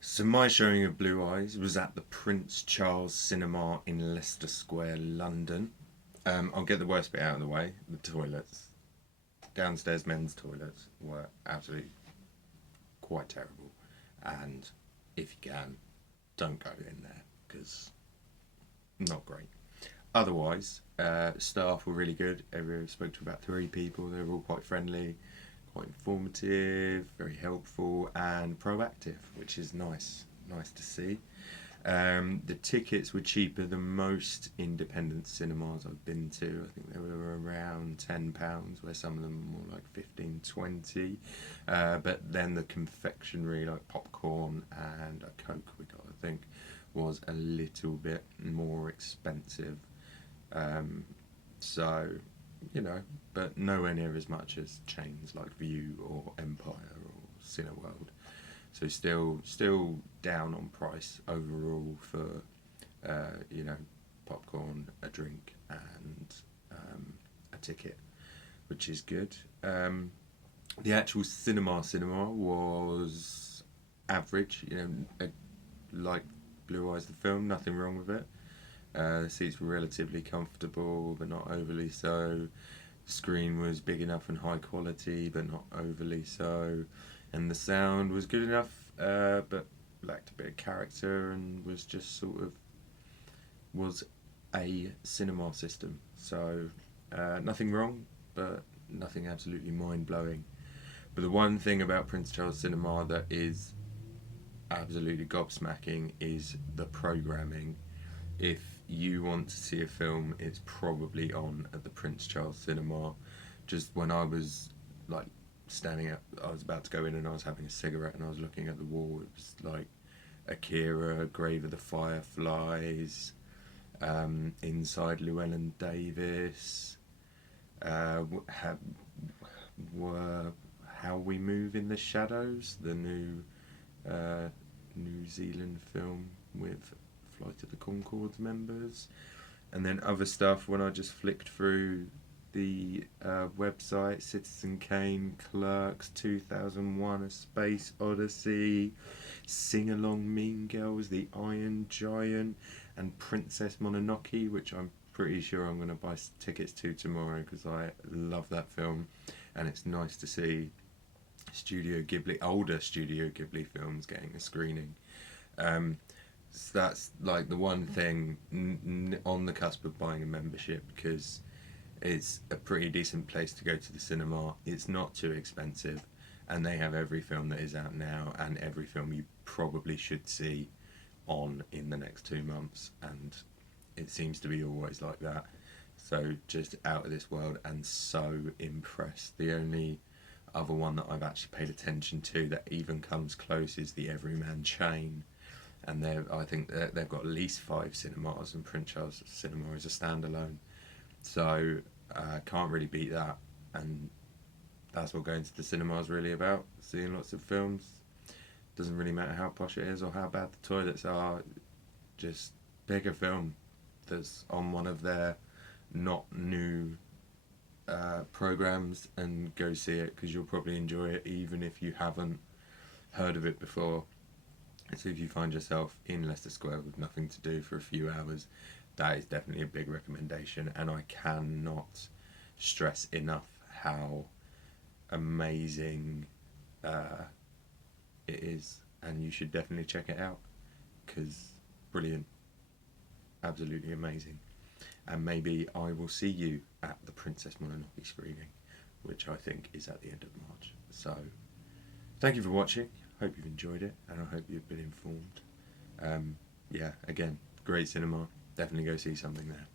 So my showing of Blue Eyes was at the Prince Charles Cinema in Leicester Square, London. I'll get the worst bit out of the way. The toilets, downstairs men's toilets, were absolutely quite terrible. And if you can, don't go in there because not great. Otherwise, staff were really good. I spoke to about 3 people. They were all quite friendly, quite informative, very helpful, and proactive, which is nice. Nice to see. The tickets were cheaper than most independent cinemas I've been to. I think they were around £10, where some of them were more like 15, 20. But then the confectionery, like popcorn and a Coke we got, I think, was a little bit more expensive. Um, so, but nowhere near as much as chains like View or Empire or Cineworld. So still down on price overall for popcorn, a drink, and a ticket, which is good. The actual cinema was average. Like Blue Eyes the film, nothing wrong with it. The seats were relatively comfortable, but not overly so. The screen was big enough and high quality, but not overly so. And the sound was good enough, but lacked a bit of character and was just sort of was a cinema system. So nothing wrong, but nothing absolutely mind blowing. But the one thing about Prince Charles Cinema that is absolutely gobsmacking is the programming. If you want to see a film, it's probably on at the Prince Charles Cinema. Just when I was like standing up, I was about to go in and I was having a cigarette and I was looking at the wall. It was like Akira, Grave of the Fireflies, Inside Llewellyn Davis, were How We Move in the Shadows, the new New Zealand film with Flight of the Conchords members, and then other stuff when I just flicked through the website: Citizen Kane, Clerks, 2001: A Space Odyssey, Sing Along, Mean Girls, The Iron Giant, and Princess Mononoke, which I'm pretty sure I'm going to buy tickets to tomorrow because I love that film, and it's nice to see older Studio Ghibli films getting a screening. So that's like the one thing on the cusp of buying a membership, because it's a pretty decent place to go to the cinema. It's not too expensive, and they have every film that is out now and every film you probably should see on in the next 2 months, and it seems to be always like that. So just out of this world and so impressed. The only other one that I've actually paid attention to that even comes close is the Everyman chain, and I think that they've got at least 5 cinemas, and Prince Charles Cinema is a standalone. So can't really beat that, and that's what going to the cinema is really about: seeing lots of films. Doesn't really matter how posh it is or how bad the toilets are. Just pick a film that's on one of their not new programs and go see it, because you'll probably enjoy it even if you haven't heard of it before. So if you find yourself in Leicester Square with nothing to do for a few hours, that is definitely a big recommendation, and I cannot stress enough how amazing it is, and you should definitely check it out because brilliant, absolutely amazing. And maybe I will see you at the Princess Mononoke screening, which I think is at the end of March. So thank you for watching. Hope you've enjoyed it, and I hope you've been informed. Yeah, again, great cinema. Definitely go see something there.